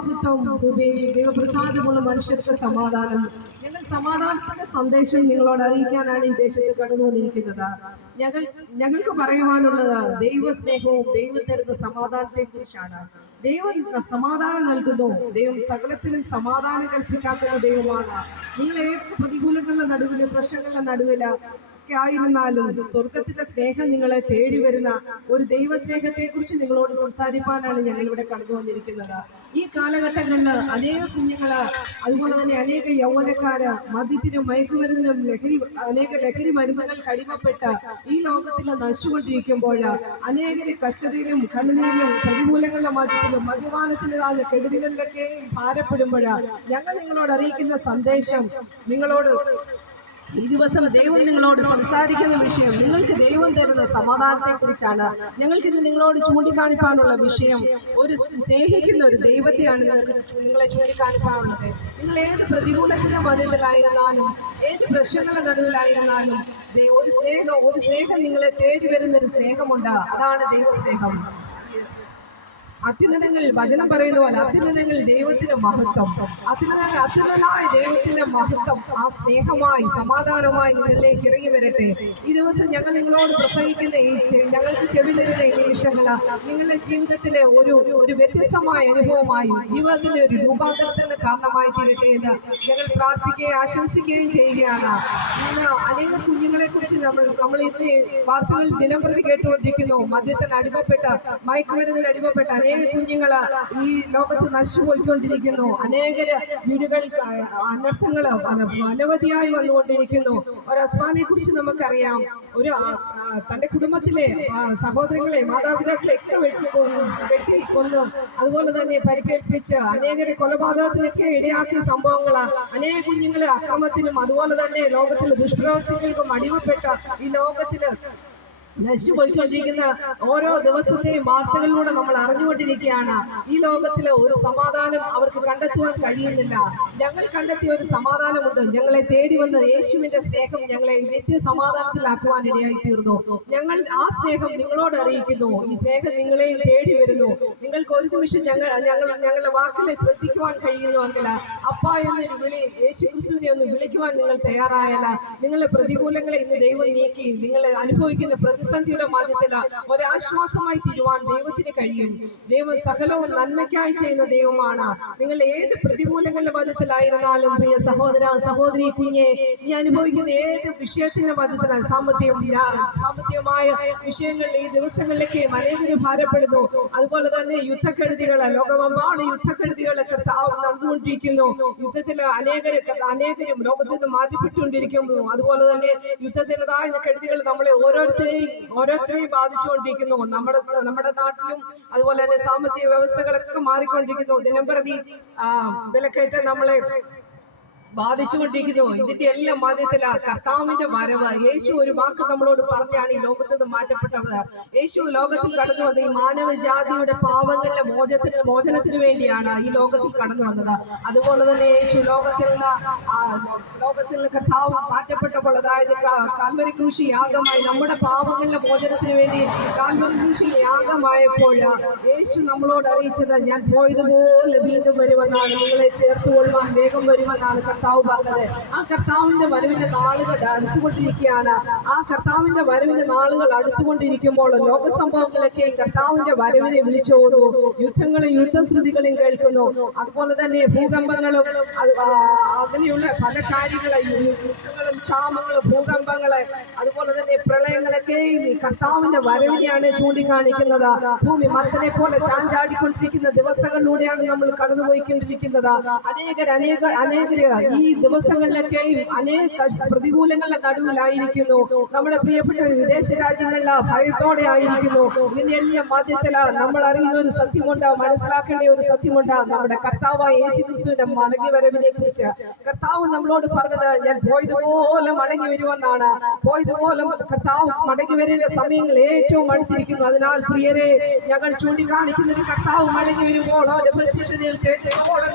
ദൈവമഹത്വം, ദൈവപ്രസാദമുള്ള മനുഷ്യർക്ക് സമാധാനം. ഞങ്ങൾ സമാധാനത്തിന്റെ സന്ദേശം നിങ്ങളോട് അറിയിക്കാനാണ് ഈ ദേശത്ത് കടന്നു വന്നിരിക്കുന്നത്. ഞങ്ങൾക്ക് പറയുവാനുള്ളത് ദൈവസ്നേഹവും ദൈവം തരുന്ന സമാധാനത്തെ കുറിച്ചാണ്. ദൈവം സമാധാനം നൽകുന്നു. ദൈവം സകലത്തിനും സമാധാനം കൽപ്പിക്കാത്ത ദൈവമാണ്. നിങ്ങൾ ഏത് പ്രതികൂലങ്ങളുടെ നടുവില്, പ്രശ്നങ്ങളുടെ നടുവില് ആയിരുന്നാലും സ്വർഗത്തിന്റെ സ്നേഹം നിങ്ങളെ തേടി വരുന്ന ഒരു ദൈവസ്നേഹത്തെ കുറിച്ച് നിങ്ങളോട് സംസാരിക്കാനാണ് ഞങ്ങൾ ഇവിടെ കടന്നു വന്നിരിക്കുന്നത്. ഈ കാലഘട്ടങ്ങളിൽ അനേക കുഞ്ഞുങ്ങള്, അതുപോലെ തന്നെ അനേക യൗവനക്കാര് മദ്യത്തിനും മയക്കുമരുന്നിനും അനേക ലഹരി മരുന്നുകൾ അടിമപ്പെട്ട് ഈ ലോകത്തിൽ നശിച്ചുകൊണ്ടിരിക്കുമ്പോൾ അനേകര് കഷ്ടതയിലും കണ്ണുനീരിലും പ്രതികൂലങ്ങളുടെ മധ്യത്തിലും മദ്യപാനത്തിൻ്റെതായ കെടുതികളിലൊക്കെ ഭാരപ്പെടുമ്പോൾ ഞങ്ങൾ നിങ്ങളോട് അറിയിക്കുന്ന സന്ദേശം, നിങ്ങളോട് ഈ ദിവസം ദൈവം നിങ്ങളോട് സംസാരിക്കുന്ന വിഷയം, നിങ്ങൾക്ക് ദൈവം തരുന്ന സമാധാനത്തെ കുറിച്ചാണ്. ഞങ്ങൾക്കിന്ന് നിങ്ങളോട് ചൂണ്ടിക്കാണിക്കാനുള്ള വിഷയം, ഒരു സ്നേഹിക്കുന്ന ഒരു ദൈവത്തെയാണ് നിങ്ങളെ ചൂണ്ടിക്കാണിക്കാനുള്ളത്. നിങ്ങൾ ഏത് പ്രതികൂലത്തിന്റെ മധ്യത്തിലായിരുന്നാലും, ഏത് പ്രശ്നങ്ങളുടെ നടുവിലായിരുന്നാലും ഒരു സ്നേഹം നിങ്ങളെ തേടി വരുന്ന ഒരു സ്നേഹമുണ്ട്. അതാണ് ദൈവസ്നേഹം. അത്യുന്നതങ്ങൾ വചനം പറയുന്ന പോലെ അത്യുന്നതങ്ങൾ ദൈവത്തിന്റെ മഹത്വം, അത്യുന്നതനായ ദൈവത്തിന്റെ മഹത്വം ആ സ്നേഹമായി സമാധാനമായി നിങ്ങളിലേക്ക് ഇറങ്ങി വരട്ടെ. ഈ ദിവസം ഞങ്ങൾ നിങ്ങളോട് പ്രസംഗിക്കുന്ന ഞങ്ങൾക്ക് ചെവി തരുന്ന ഈ നിമിഷങ്ങള് നിങ്ങളുടെ ജീവിതത്തിലെ ഒരു വ്യത്യസ്തമായ അനുഭവമായി, ജീവിതത്തിലെ ഒരു രൂപാന്തരത്തിന് കാരണമായി തീരട്ടെ എന്ന് ഞങ്ങൾ പ്രാർത്ഥിക്കുകയും ആശംസിക്കുകയും ചെയ്യുകയാണ്. ഇന്ന് അനേക കുഞ്ഞുങ്ങളെ കുറിച്ച് നമ്മൾ ഇന്ന് വാർത്തകളിൽ ദിനംപ്രതി കേട്ടുകൊണ്ടിരിക്കുന്നു. മദ്യത്തിന് അടിമപ്പെട്ട്, മയക്കുമരുന്നിന് അടിമപ്പെട്ട അനേക കുഞ്ഞുങ്ങള് ഈ ലോകത്ത് നശിച്ചുകൊണ്ടിരിക്കുന്നു. അനേകര് വീടുകൾ അനർത്ഥങ്ങൾ അനവധിയായി വന്നുകൊണ്ടിരിക്കുന്നു. ഒരു അസ്മാനെ കുറിച്ച് നമുക്കറിയാം. തന്റെ കുടുംബത്തിലെ സഹോദരങ്ങളെ, മാതാപിതാക്കളെ ഒക്കെ വെട്ടിക്കൊന്ന്, അതുപോലെ തന്നെ പരിക്കേൽപ്പിച്ച് അനേകരെ കൊലപാതകത്തിനൊക്കെ ഇടയാക്കിയ സംഭവങ്ങള്, അനേക കുഞ്ഞുങ്ങളെ അക്രമത്തിനും അതുപോലെ തന്നെ ലോകത്തിലെ ദുഷ്പ്രവർത്തികൾക്കും അടിമപ്പെട്ട ഈ ലോകത്തില് നശിച്ചു പോയിക്കൊണ്ടിരിക്കുന്ന ഓരോ ദിവസത്തെയും വാർത്തകളിലൂടെ നമ്മൾ അറിഞ്ഞുകൊണ്ടിരിക്കുകയാണ്. ഈ ലോകത്തില് ഒരു സമാധാനം അവർക്ക് കണ്ടെത്തുവാൻ കഴിയുന്നില്ല. ഞങ്ങൾ കണ്ടെത്തിയ ഒരു സമാധാനമുണ്ട്. ഞങ്ങളെ തേടി വന്ന യേശുവിന്റെ സ്നേഹം ഞങ്ങളെ നിത്യ സമാധാനത്തിലാക്കുവാൻ ഇടയായി തീർന്നു. ഞങ്ങൾ ആ സ്നേഹം നിങ്ങളോട് അറിയിക്കുന്നു. ഈ സ്നേഹം നിങ്ങളെ തേടി വരുന്നു. നിങ്ങൾക്ക് ഒരു നിമിഷം ഞങ്ങളുടെ വാക്കിനെ ശ്രദ്ധിക്കുവാൻ കഴിയുന്നുവെങ്കിൽ, അപ്പ എന്നൊരു വിളി, യേശു ക്രിസ്തുവിനെ ഒന്ന് വിളിക്കുവാൻ നിങ്ങൾ തയ്യാറായാൽ, നിങ്ങളുടെ പ്രതികൂലങ്ങളെ ഇന്ന് ദൈവം നീക്കി നിങ്ങൾ അനുഭവിക്കുന്ന പ്രതിസന്ധിയുടെ മധ്യത്തിൽ ഒരാശ്വാസമായി തീരുവാൻ ദൈവത്തിന് കഴിയും. ദൈവം സകലവും നന്മയ്ക്കായി ചെയ്യുന്ന ദൈവമാണ്. നിങ്ങൾ ഏത് പ്രതികൂലങ്ങളുടെ മധ്യത്തിലായിരുന്നാലും, പ്രിയ സഹോദര സഹോദരി കുഞ്ഞെ, നീ അനുഭവിക്കുന്ന ഏത് വിഷയത്തിന്റെ മധ്യത്തിലാണ്, സാമ്പത്തികമായ വിഷയങ്ങളിൽ ഈ ദിവസങ്ങളിലേക്ക് അനേകര് ഭാരപ്പെടുന്നു. അതുപോലെ തന്നെ യുദ്ധക്കെടുതികള്, ലോകമെമ്പാട് യുദ്ധക്കെടുതികളൊക്കെ നടന്നുകൊണ്ടിരിക്കുന്നു. യുദ്ധത്തിൽ അനേകരും ലോകത്തിൽ നിന്ന് മാറ്റപ്പെട്ടുകൊണ്ടിരിക്കുന്നു. അതുപോലെ തന്നെ യുദ്ധത്തിൻ്റെതായ കെടുതികൾ നമ്മളെ ഓരോരുത്തരെയും ബാധിച്ചുകൊണ്ടിരിക്കുന്നു. നമ്മുടെ നാട്ടിലും അതുപോലെ തന്നെ സാമ്പത്തിക വ്യവസ്ഥകളൊക്കെ മാറിക്കൊണ്ടിരിക്കുന്നു. ദിനംപ്രതി വിലക്കയറ്റം നമ്മളെ ബാധിച്ചുകൊണ്ടിരിക്കുന്നു. ഇതിന്റെ എല്ലാം മധ്യത്തില കർത്താവിന്റെ വരവ്. യേശു ഒരു വാക്ക് നമ്മളോട് പറഞ്ഞാണ് ഈ ലോകത്ത് നിന്ന് മാറ്റപ്പെട്ടത്. യേശു ലോകത്തിൽ കടന്നു വന്നത് ഈ മാനവജാതിയുടെ പാവങ്ങളുടെ മോചനത്തിന് വേണ്ടിയാണ് ഈ ലോകത്തിൽ കടന്നു വന്നത്. അതുപോലെ തന്നെ യേശു ലോകത്തിൽ കർത്താവ് മാറ്റപ്പെട്ടപ്പോൾ, അതായത് കാൽവരി ക്രൂശി യാഗമായി നമ്മുടെ പാവങ്ങളുടെ മോചനത്തിന് വേണ്ടി കാൽവരി ക്രൂശി യാഗമായപ്പോൾ യേശു നമ്മളോട് അറിയിച്ചത്, ഞാൻ പോയതുപോലെ വീണ്ടും വരുമെന്നാണ്, നിങ്ങളെ ചേർത്തുകൊള്ളുവാൻ വേഗം വരുമെന്നാണ് കർത്താവ് പറഞ്ഞത്. ആ കർത്താവിന്റെ വരവിന്റെ നാളുകൾ അടുത്തുകൊണ്ടിരിക്കുകയാണ്. ആ കർത്താവിന്റെ വരവിന്റെ നാളുകൾ അടുത്തുകൊണ്ടിരിക്കുമ്പോൾ ലോക സംഭവങ്ങളൊക്കെ കർത്താവിന്റെ വരവിനെ വിളിച്ചു പോകുന്നു. യുദ്ധങ്ങളും യുദ്ധശ്രുതികളും കേൾക്കുന്നു. അതുപോലെ തന്നെ ഭൂകമ്പങ്ങളും അങ്ങനെയുള്ള പല കാര്യങ്ങളും, യുദ്ധങ്ങളും ക്ഷാമങ്ങളും ഭൂകമ്പങ്ങളെ അതുപോലെ തന്നെ പ്രളയങ്ങളൊക്കെ കർത്താവിന്റെ വരവിനെയാണ് ചൂണ്ടിക്കാണിക്കുന്നത്. ഭൂമി മത്തനെ പോലെ ചാഞ്ചാടിക്കൊണ്ടിരിക്കുന്ന ദിവസങ്ങളിലൂടെയാണ് നമ്മൾ കടന്നുപോയിക്കൊണ്ടിരിക്കുന്നത്. അനേകര് ഈ ദിവസങ്ങളിലൊക്കെയും അനേക പ്രതികൂലങ്ങളുടെ നടുവിലായിരിക്കുന്നു. നമ്മുടെ പ്രിയപ്പെട്ട വിദേശ രാജ്യങ്ങളിലെ ഭയത്തോടെ ആയിരിക്കുന്നു. ഇതിനെല്ലാം മധ്യത്തില് നമ്മൾ അറിയുന്ന ഒരു സത്യമുണ്ട്, മനസ്സിലാക്കേണ്ട ഒരു സത്യമുണ്ട്. നമ്മുടെ കർത്താവായ യേശു ക്രിസ്തുവിന്റെ മടങ്ങി വരവിനെ കുറിച്ച് കർത്താവ് നമ്മളോട് പറഞ്ഞത്, ഞാൻ പോയതുപോലെ മടങ്ങി വരുമെന്നാണ്. പോയതുപോലെ കർത്താവ് മടങ്ങി വരുന്ന സമയങ്ങൾ ഏറ്റവും അടുത്തിരിക്കുന്നു. അതിനാൽ പ്രിയരെ, ഞങ്ങൾ ചൂണ്ടിക്കാണിക്കുന്ന ഒരു കർത്താവ് മടങ്ങി വരുമ്പോൾ അവന്റെ പ്രത്യക്ഷതയിൽ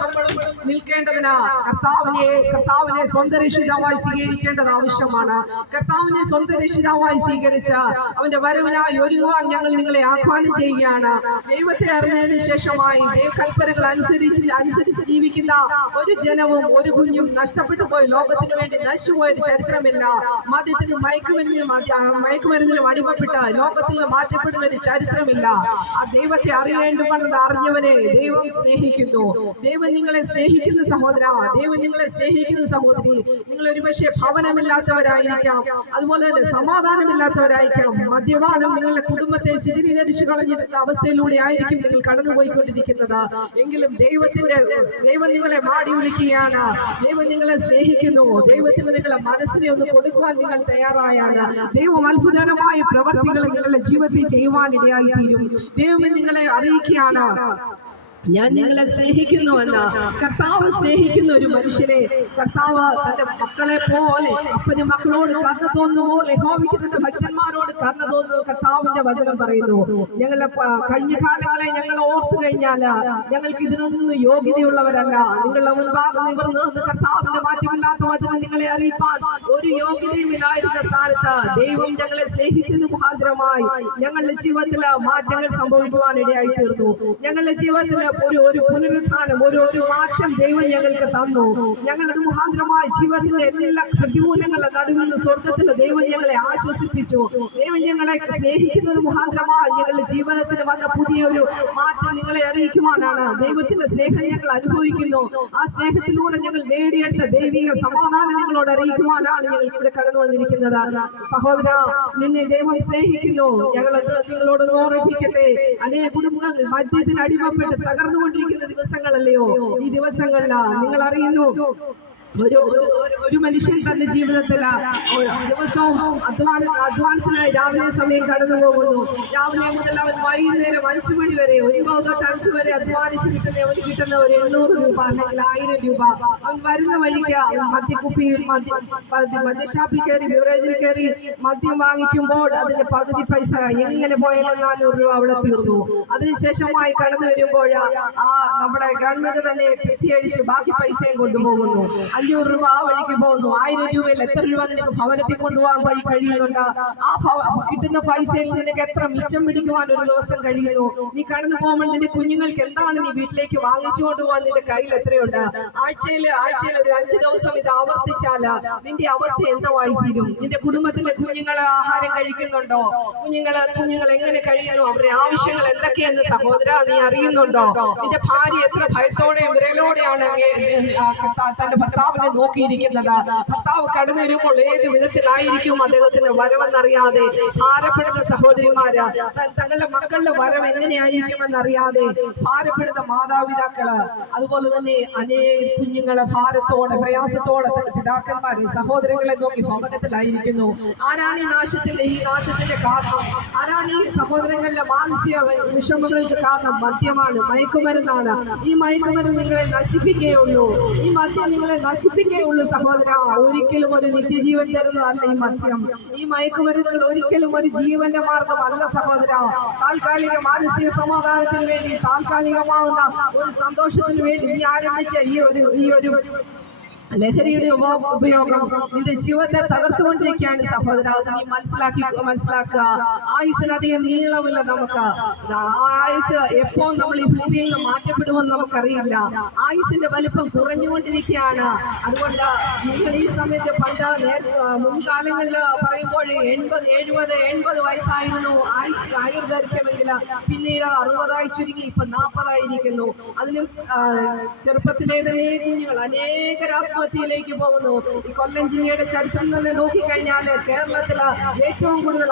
നമ്മൾ നിൽക്കേണ്ടതിനാ കർത്താവിനെ കർത്താവിനെ സ്വന്തം രക്ഷിതാവായി സ്വീകരിക്കേണ്ടത് ആവശ്യമാണ്. കർത്താവിനെ സ്വന്തം രക്ഷിതാവായി സ്വീകരിച്ച അവന്റെ വരവിനായി ഒരുങ്ങുവാൻ ഞങ്ങൾ നിങ്ങളെ ആഹ്വാനം ചെയ്യുകയാണ്. ദൈവത്തെ അറിഞ്ഞതിന് ശേഷമായി ദൈവകൽപ്പനകൾ അനുസരിച്ച് ജീവിക്കുന്ന ഒരു ജനവും ഒരു കുഞ്ഞും നഷ്ടപ്പെട്ടു പോയി ലോകത്തിന് വേണ്ടി നശിച്ചുപോയൊരു ചരിത്രമില്ല. മദ്യത്തിനും മയക്കുമരുന്നിനും അടിമപ്പെട്ട് ലോകത്തിൽ മാറ്റപ്പെടുന്ന ഒരു ചരിത്രമില്ല. ആ ദൈവത്തെ അറിയേണ്ടുമെന്നത് അറിഞ്ഞവനെ ദൈവം സ്നേഹിക്കുന്നു. ദൈവം നിങ്ങളെ സ്നേഹിക്കുന്ന സഹോദര, ദൈവം നിങ്ങളെ സ്നേഹിക്കുന്ന സഹോദരി. നിങ്ങൾ ഒരുപക്ഷെ ഭവനമില്ലാത്തവരായിരിക്കാം, അതുപോലെ തന്നെ സമാധാനമില്ലാത്തവരായിരിക്കാം. മദ്യപാനം നിങ്ങളുടെ കുടുംബത്തെ ശിഥിലീകരിച്ചു കളഞ്ഞിരുന്ന അവസ്ഥയിലൂടെ ആയിരിക്കും നിങ്ങൾ കടന്നുപോയിക്കൊണ്ടിരിക്കുന്നത്. എങ്കിലും ദൈവം നിങ്ങളെ മാടി വിളിക്കുകയാണ്. ദൈവം നിങ്ങളെ സ്നേഹിക്കുന്നു. ദൈവത്തിന് നിങ്ങളുടെ മനസ്സിനെ ഒന്ന് കൊടുക്കുവാൻ നിങ്ങൾ തയ്യാറായാണ്. ദൈവം അത്ഭുതകരമായ പ്രവർത്തികൾ നിങ്ങളുടെ ജീവിതത്തിൽ ചെയ്യുവാനിടയായി തീരും. ദൈവം നിങ്ങളെ അറിയിക്കുകയാണ്, ഞാൻ നിങ്ങളെ സ്നേഹിക്കുന്നുവെന്ന്. കർത്താവ് സ്നേഹിക്കുന്ന ഒരു മനുഷ്യനെ കർത്താവ് തന്റെ മക്കളെ പോലെ, അപ്പനും മക്കളോട് കരുണ തോന്നുന്ന പോലെ യഹോവയ്ക്ക് തന്റെ ഭക്തന്മാരോട് കരുണ തോന്നുന്നു. കർത്താവിന്റെ വചനം പറയുന്നു. ഞങ്ങളുടെ കഴിഞ്ഞ കാലങ്ങളെ ഞങ്ങൾ ഓർത്തു കഴിഞ്ഞാൽ ഞങ്ങൾക്ക് ഇതിനൊന്നും യോഗ്യതയുള്ളവരല്ല. നിങ്ങളുടെ മുൻപാകെ നിവർന്ന് കർത്താവിന്റെ മാറ്റമില്ലാത്ത വചനം നിങ്ങളെ അറിയിപ്പാൻ ഒരു യോഗ്യതയും ഇല്ലായിരുന്ന സ്ഥാനത്ത് ദൈവം ഞങ്ങളെ സ്നേഹിച്ചതിന് മുഖാന്തരമായി ഞങ്ങളുടെ ജീവിതത്തിൽ മാറ്റങ്ങൾ സംഭവിക്കുവാനിടയായി തീർന്നു. ഞങ്ങളുടെ ജീവിതത്തിൽ ഒരു പുനരുത്ഥാനം, ഒരു മാറ്റം ദൈവം ഞങ്ങൾക്ക് തന്നു. ഞങ്ങളത് മുഖാന്തരമായ ജീവിതത്തിന്റെ എല്ലാ പ്രതികൂലങ്ങളുടെ നടുവിൽ സ്വർഗത്തിൽ ദൈവം ഞങ്ങളെ ആശ്വസിപ്പിച്ചു. ദൈവം ഞങ്ങളെ സ്നേഹിക്കുന്നത് മുഖാന്തരമായി ഞങ്ങളുടെ ജീവിതത്തിൽ വന്ന പുതിയൊരു മാറ്റം നിങ്ങളെ അറിയിക്കുവാനാണ്. ദൈവത്തിന്റെ സ്നേഹം ഞങ്ങൾ അനുഭവിക്കുന്നു. ആ സ്നേഹത്തിലൂടെ ഞങ്ങൾ നേടിയെടുത്ത ദൈവിക സമാധാനം നിങ്ങളോട് അറിയിക്കുവാനാണ് ഞങ്ങൾ ഇവിടെ കടന്നു വന്നിരിക്കുന്നത്. സഹോദര, നിന്നെ ദൈവം സ്നേഹിക്കുന്നു. ഞങ്ങളത് നിങ്ങളോട് ഓർമ്മിപ്പിക്കട്ടെ. അനേക കുടുംബങ്ങൾ മദ്യത്തിന് അടിമപ്പെട്ട് തകർന്നുകൊണ്ടിരിക്കുന്ന ദിവസങ്ങളല്ലയോ ഈ ദിവസങ്ങളിൽ? നിങ്ങൾ അറിയുന്നു, ഒരു മനുഷ്യൻ തന്റെ ജീവിതത്തിൽ ദിവസവും അധ്വാനത്തിനായി രാവിലെ സമയം കടന്നു പോകുന്നു. രാവിലെ മുതൽ അവൻ വൈകുന്നേരം 5 മണി വരെ, 1 തൊട്ട് 5 വരെ അധ്വാനിച്ച് കിട്ടുന്ന അവന് കിട്ടുന്ന ഒരു 800 രൂപ അല്ലെങ്കിൽ 1000 രൂപ. അവൻ വരുന്ന വഴിക്ക് മദ്യക്കുപ്പിയിൽ മദ്യഷാപ്പിൽ കയറി, ബിവറേജിൽ കയറി മദ്യം വാങ്ങിക്കുമ്പോൾ അതിന്റെ പകുതി പൈസ എങ്ങനെ പോയാലും 400 രൂപ അവിടെ തീർന്നു. അതിനുശേഷമായി കടന്നു വരുമ്പോൾ നമ്മുടെ ഗവൺമെന്റ് തന്നെ പെറ്റിയടിച്ച് ബാക്കി പൈസയും കൊണ്ടുപോകുന്നു. 500 രൂപ ആ വഴിക്ക് പോകുന്നു. 1000 രൂപയിൽ എത്ര രൂപ നിനക്ക് ഭവനത്തിൽ കൊണ്ടുപോകാൻ വഴി കഴിയുന്നുണ്ട്? ആ കിട്ടുന്ന പൈസയിൽ നിനക്ക് എത്ര മിച്ചം പിടിക്കുവാൻ ഒരു ദിവസം കഴിയുന്നു? നീ കടന്നു പോകുമ്പോൾ നിന്റെ കുഞ്ഞുങ്ങൾക്ക് എന്താണ് നീ വീട്ടിലേക്ക് വാങ്ങിച്ചുകൊണ്ട് പോകാൻ നിന്റെ കയ്യിൽ എത്രയുണ്ട്? ആഴ്ചയിൽ ഒരു 5 ദിവസം ഇത് ആവർത്തിച്ചാൽ നിന്റെ അവസ്ഥ എന്തായി തീരും? നിന്റെ കുടുംബത്തിലെ കുഞ്ഞുങ്ങൾ ആഹാരം കഴിക്കുന്നുണ്ടോ? കുഞ്ഞുങ്ങൾ എങ്ങനെ കഴിയുന്നു? അവരുടെ ആവശ്യങ്ങൾ എന്തൊക്കെയെന്ന് സഹോദര നീ അറിയുന്നുണ്ടോ? നിന്റെ ഭാര്യ എത്ര ഭയത്തോടെയും വിരലോടെയാണ് തന്റെ ഭർത്താവിനെ നോക്കിയിരിക്കുന്നത്. ഭർത്താവ് കടന്നു വരുമ്പോൾ ഏത് വിധത്തിലായിരിക്കും അദ്ദേഹത്തിന് വരവെന്നറിയാതെ ഭാരപ്പെടുന്ന സഹോദരിമാര്, തങ്ങളുടെ മക്കളുടെ വരവ് എങ്ങനെയായിരിക്കുമെന്നറിയാതെ ഭാരപ്പെടുന്ന മാതാപിതാക്കള്, അതുപോലെ തന്നെ അനേക കുഞ്ഞുങ്ങളെ ഭാരത്തോടെ പ്രയാസത്തോടെ തന്റെ പിതാക്കന്മാരെ സഹോദരങ്ങളെ നോക്കി ഭവനത്തിലായിരിക്കുന്നു. ആരാണ് ഈ നാശത്തിന്റെ കാരണം? ആരാണ് ഈ സഹോദരങ്ങളുടെ മാനസിക വിഷമങ്ങൾക്ക് കാരണം? മദ്യമാണ്, മയക്കുമരുന്നാണ്. ഈ മയക്കുമരുന്ന് നിങ്ങളെ നശിപ്പിക്കുകയുള്ളൂ. ഈ മദ്യം നിങ്ങളെ നശിപ്പിക്കുകയുള്ളൂ സഹോദര. ഒരിക്കലും ഒരു നിത്യജീവൻ തരുന്നതല്ല ഈ മദ്യം. ഈ മയക്കുമരുന്നുകൾ ഒരിക്കലും ഒരു ജീവന്റെ മാർഗമല്ല സഹോദര. താൽക്കാലിക മാനസിക സമാധാനത്തിന് വേണ്ടി, താൽക്കാലികമാവുന്ന ഒരു സന്തോഷത്തിന് വേണ്ടി നീ ആരംഭിച്ച ഈ ഒരു ലഹരിയുടെ ഉപയോഗം നിന്റെ ജീവിതത്തെ തകർത്തുകൊണ്ടിരിക്കുകയാണ് സഹോദര. അത് നീ മനസ്സിലാക്കുക. ആയുസിനധികം നീളമില്ല നമുക്ക്. ആയുസ് എപ്പോ നമ്മൾ ഈ ഭൂമിയിൽ നിന്ന് മാറ്റപ്പെടുമെന്ന് നമുക്കറിയില്ല. ആയുസിന്റെ വലിപ്പം കുറഞ്ഞുകൊണ്ടിരിക്കുകയാണ്. അതുകൊണ്ട് നിങ്ങൾ ഈ സമയത്ത് മുൻകാലങ്ങളിൽ പറയുമ്പോൾ 70-80 വയസ്സായിരുന്നു ആയുർദൈർഘ്യമെങ്കിൽ പിന്നീട് 60 ചുരുങ്ങി ഇപ്പൊ 40 ആയിരിക്കുന്നു. അതിനും ചെറുപ്പത്തിലെ തന്നെ കുഞ്ഞുങ്ങൾ അനേക ആത്മഹത്യയിലേക്ക് പോകുന്നു. ഈ കൊല്ലം ജില്ലയുടെ ചരിത്രം തന്നെ നോക്കിക്കഴിഞ്ഞാൽ കേരളത്തിൽ ഏറ്റവും കൂടുതൽ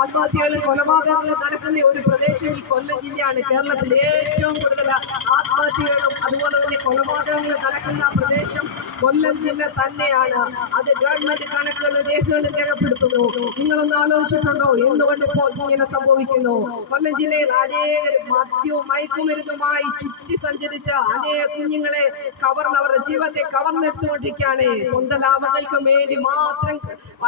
ആത്മഹത്യകളും കൊലപാതകങ്ങളും നടക്കുന്ന ഒരു പ്രദേശം ഈ കൊല്ലം ജില്ലയാണ്. കേരളത്തിൽ ഏറ്റവും കൂടുതൽ ആത്മഹത്യകളും അതുപോലെ തന്നെ കൊലപാതകങ്ങളും നടക്കുന്ന പ്രദേശം കൊല്ലം ജില്ല തന്നെയാണ്. അത് ഗവൺമെന്റ് കണക്കുകളും രേഖകളും രേഖപ്പെടുത്തുന്നു. നിങ്ങളൊന്ന് ആലോചിച്ചിട്ടുണ്ടോ എന്തുകൊണ്ട് ഇപ്പോൾ ഇങ്ങനെ സംഭവിക്കുന്നു? കൊല്ലം ജില്ലയിൽ അനേക മദ്യവും മയക്കുമരുന്നുമായി ചുറ്റി സഞ്ചരിച്ച അനേക കുഞ്ഞുങ്ങളെ അവരുടെ ജീവിതത്തെ കവർന്നെടുത്തുകൊണ്ടിരിക്കുകയാണ്. സ്വന്തം ലാഭങ്ങൾക്ക് വേണ്ടി മാത്രം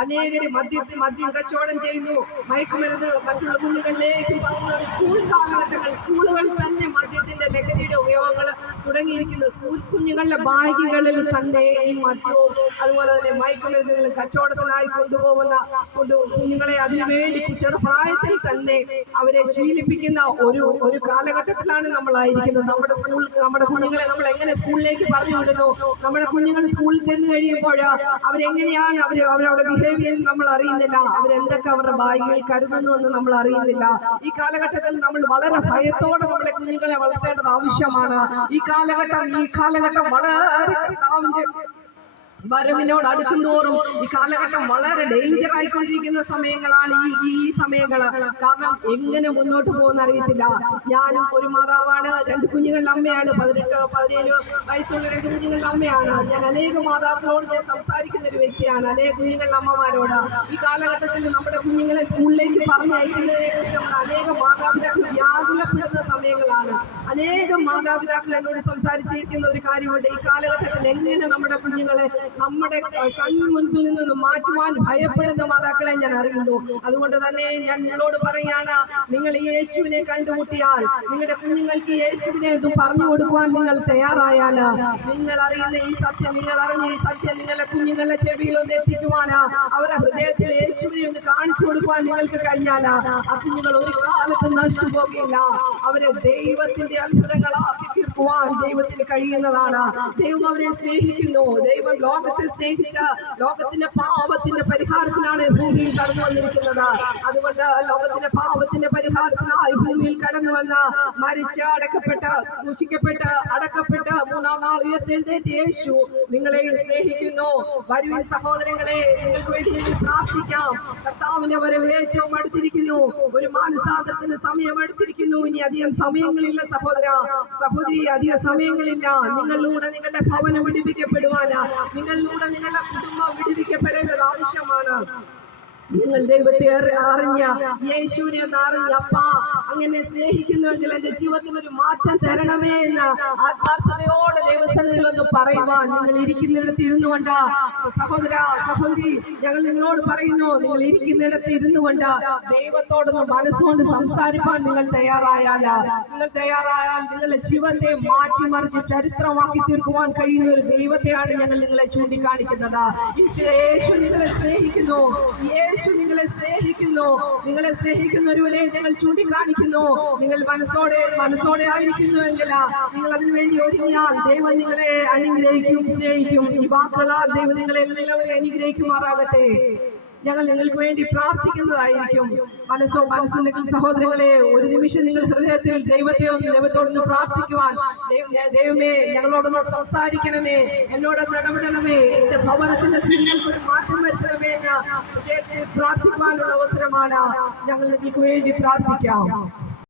അനേകര് മദ്യം കച്ചവടം ചെയ്യുന്നു. മയക്കുമരുന്ന് മറ്റുള്ള കുഞ്ഞുങ്ങളിലേക്ക് സ്കൂൾ കാലഘട്ടങ്ങൾ, സ്കൂളുകളിൽ തന്നെ മദ്യത്തിന്റെ ലഹരിയുടെ ഉപയോഗങ്ങൾ തുടങ്ങിയിരിക്കുന്നു. സ്കൂൾ കുഞ്ഞുങ്ങളുടെ ബാഗുകളിൽ തന്നെ തന്നെ ഈ മദ്യവും അതുപോലെ തന്നെ മയക്കുമരുന്നുകളും കച്ചവടത്തിനായി കൊണ്ടുപോകുന്ന കുഞ്ഞുങ്ങളെ അതിനുവേണ്ടി ചെറുപ്രായത്തിൽ തന്നെ അവരെ ശീലിപ്പിക്കുന്ന ഒരു കാലഘട്ടത്തിലാണ് നമ്മളായിരിക്കുന്നത്. നമ്മുടെ കുഞ്ഞുങ്ങളെ നമ്മൾ എങ്ങനെ സ്കൂളിലേക്ക് പറഞ്ഞു വിടുന്നു, നമ്മുടെ കുഞ്ഞുങ്ങൾ സ്കൂളിൽ ചെന്ന് കഴിയുമ്പോൾ അവരെങ്ങനെയാണ് അവരവിടെ ബിഹേവിയർ നമ്മൾ അറിയുന്നില്ല, അവരെന്തൊക്കെ അവരുടെ ബാഗിൽ കരുതുന്നു എന്ന് നമ്മൾ അറിയുന്നില്ല. ഈ കാലഘട്ടത്തിൽ നമ്മൾ വളരെ ഭയത്തോടെ നമ്മുടെ കുഞ്ഞുങ്ങളെ വളർത്തേണ്ടത് ആവശ്യമാണ്. ഈ കാലഘട്ടം വളരെ വരവിനോട് അടുക്കുന്തോറും ഈ കാലഘട്ടം വളരെ ഡേഞ്ചർ ആയിക്കൊണ്ടിരിക്കുന്ന സമയങ്ങളാണ് ഈ സമയങ്ങൾ. കാരണം എങ്ങനെ മുന്നോട്ട് പോകുന്ന അറിയത്തില്ല. ഞാനും ഒരു മാതാവാണ്, 2 കുഞ്ഞുങ്ങളുടെ അമ്മയാണ്, 18-17 വയസ്സുള്ള 2 കുഞ്ഞുങ്ങളുടെ അമ്മയാണ്. ഞാൻ അനേക മാതാക്കളോട് ഞാൻ സംസാരിക്കുന്ന ഒരു വ്യക്തിയാണ്, അനേക കുഞ്ഞുങ്ങളുടെ അമ്മമാരോട്. ഈ കാലഘട്ടത്തിൽ നമ്മുടെ കുഞ്ഞുങ്ങളെ സ്കൂളിലേക്ക് പറഞ്ഞയക്കുന്നതിനെ കുറിച്ച് നമ്മൾ അനേക മാതാപിതാക്കൾ വ്യാകുലപ്പെടുന്ന സമയങ്ങളാണ്. അനേകം മാതാപിതാക്കൾ എന്നോട് സംസാരിച്ചിരിക്കുന്ന ഒരു കാര്യമുണ്ട്, ഈ കാലഘട്ടത്തിൽ എങ്ങനെ നമ്മുടെ കുഞ്ഞുങ്ങളെ നമ്മുടെ കൺമുൻപിൽ നിന്ന് മാറ്റുവാൻ ഭയപ്പെടുന്ന മാതാക്കളെ ഞാൻ അറിയുന്നു. അതുകൊണ്ട് തന്നെ ഞാൻ നിങ്ങളോട് പറയാണ്, നിങ്ങൾ യേശുവിനെ കണ്ടുമുട്ടിയാൽ, നിങ്ങളുടെ കുഞ്ഞുങ്ങൾക്ക് യേശുവിനെ ഇത് പറഞ്ഞു കൊടുക്കുവാൻ നിങ്ങൾ തയ്യാറായാൽ, നിങ്ങൾ അറിയുന്ന ഈ സത്യം, നിങ്ങൾ അറിഞ്ഞ ഈ സത്യം നിങ്ങളുടെ കുഞ്ഞുങ്ങളുടെ ചെവിയിലൊന്ന് എത്തിക്കുവാൻ, അവരുടെ ഹൃദയത്തിൽ യേശുവിനെ ഒന്ന് കാണിച്ചു കൊടുക്കുവാൻ നിങ്ങൾക്ക് കഴിഞ്ഞാൽ, ആ കുഞ്ഞുങ്ങൾ ഒരു കാലത്തും നശിച്ചു പോകില്ല. അവരെ ദൈവത്തിന്റെ അത്ഭുതങ്ങളാക്കി തീർക്കുവാൻ ദൈവത്തിന് കഴിയുന്നതാണ്. ദൈവം അവരെ സ്നേഹിക്കുന്നു. ദൈവം ലോകത്തെ സ്നേഹിച്ച ലോകത്തിന്റെ പാപത്തിന്റെ പരിഹാരത്തിനാണ് ഭൂമിയിൽ കടന്നു വന്നിരിക്കുന്നത്. അതുകൊണ്ട് ലോകത്തിന്റെ പാപത്തിന്റെ പരിഹാരത്തിനായി ഭൂമിയിൽ കടന്നു വന്ന മരിച്ച് ക്രൂശിക്കപ്പെട്ട് അടക്കപ്പെട്ട് 3-ാം നാൾ ഉയർത്തെഴുന്നേറ്റ യേശു നിങ്ങളെ സ്നേഹിക്കുന്നു. വരുവിൻ സഹോദരങ്ങളെ, നിങ്ങൾക്ക് വേണ്ടി പ്രാർത്ഥിക്കാം. കർത്താവിന്റെ വരവ് ഏറ്റവും അടുത്തിരിക്കുന്നു. ഒരു മാനസാന്തരത്തിന് സമയം അടുത്തിരിക്കുന്നു. ഇനി അധികം സമയങ്ങളില്ല സഹോദര സഹോദരി, അധിക സമയങ്ങളില്ല. നിങ്ങളിലൂടെ നിങ്ങളുടെ ഭവനം വിടിവിക്കപ്പെടുവാനാ, നിങ്ങളിലൂടെ നിങ്ങളുടെ കുടുംബം വിടിവിക്കപ്പെടേണ്ടത് ആവശ്യമാണ്. നിങ്ങൾ ദൈവത്തെ അറിഞ്ഞ യേശുവിനെ ഒന്ന് അറിഞ്ഞ അപ്പാ അങ്ങനെ സ്നേഹിക്കുന്നുവെങ്കിൽ എന്റെ ജീവിതത്തിൽ ഒരു മാറ്റം തരണമേ എന്ന് ആത്മാർത്ഥതയോടെ ദൈവസന്നിധിയിൽ ഒന്ന് പറയുവാൻ നിങ്ങൾ ഇരിക്കുന്നിടത്ത് ഇരുന്നു കൊണ്ട്, സഹോദര സഹോദരി, ഞങ്ങൾ നിങ്ങളോട് പറയുന്നു, നിങ്ങൾ ഇരിക്കുന്നിടത്ത് ഇരുന്നു കൊണ്ട് ദൈവത്തോടൊന്ന് മനസ്സുകൊണ്ട് സംസാരിക്കാൻ നിങ്ങൾ തയ്യാറായാൽ നിങ്ങളുടെ ജീവിതത്തെ മാറ്റിമറിച്ച് ചരിത്രമാക്കി തീർക്കുവാൻ കഴിയുന്ന ഒരു ദൈവത്തെയാണ് ഞങ്ങൾ നിങ്ങളെ ചൂണ്ടിക്കാണിക്കുന്നത്. യേശു നിങ്ങളെ സ്നേഹിക്കുന്നു. യേശു നിങ്ങളെ സ്നേഹിക്കുന്നവരെ ഞങ്ങൾ ചൂണ്ടിക്കാണിക്കുന്നു. നിങ്ങൾ മനസ്സോടെ ആയിരിക്കുന്നുവെങ്കിൽ, നിങ്ങൾ അതിനുവേണ്ടി ഒരുങ്ങിയാൽ ദൈവം നിങ്ങളെ അനുഗ്രഹിക്കും, സ്നേഹിക്കും. വാക്കുകളാൽ ദൈവം നിങ്ങളെ എല്ലാവരെയും അനുഗ്രഹിക്കുമാറാകട്ടെ. ഞങ്ങൾ നിങ്ങൾക്ക് വേണ്ടി പ്രാർത്ഥിക്കുന്നതായിരിക്കും. മനസ്സുണ്ടെങ്കിൽ സഹോദരങ്ങളെ, ഒരു നിമിഷം നിങ്ങൾ ഹൃദയത്തിൽ ദൈവത്തോടൊന്ന് പ്രാർത്ഥിക്കുവാൻ, ദൈവമേ ഞങ്ങളോടൊന്ന് സംസാരിക്കണമേ, എന്നോടൊന്ന് ഇടപെടണമേ, എന്റെ ഭവനത്തിന്റെ സ്ഥിതികൾക്ക് ഒരു മാറ്റം വരുത്തണമേ എന്ന് ഹൃദയത്തിൽ പ്രാർത്ഥിക്കുവാനുള്ള അവസരമാണ്. ഞങ്ങൾ നിങ്ങൾക്ക് വേണ്ടി പ്രാർത്ഥിക്കാം.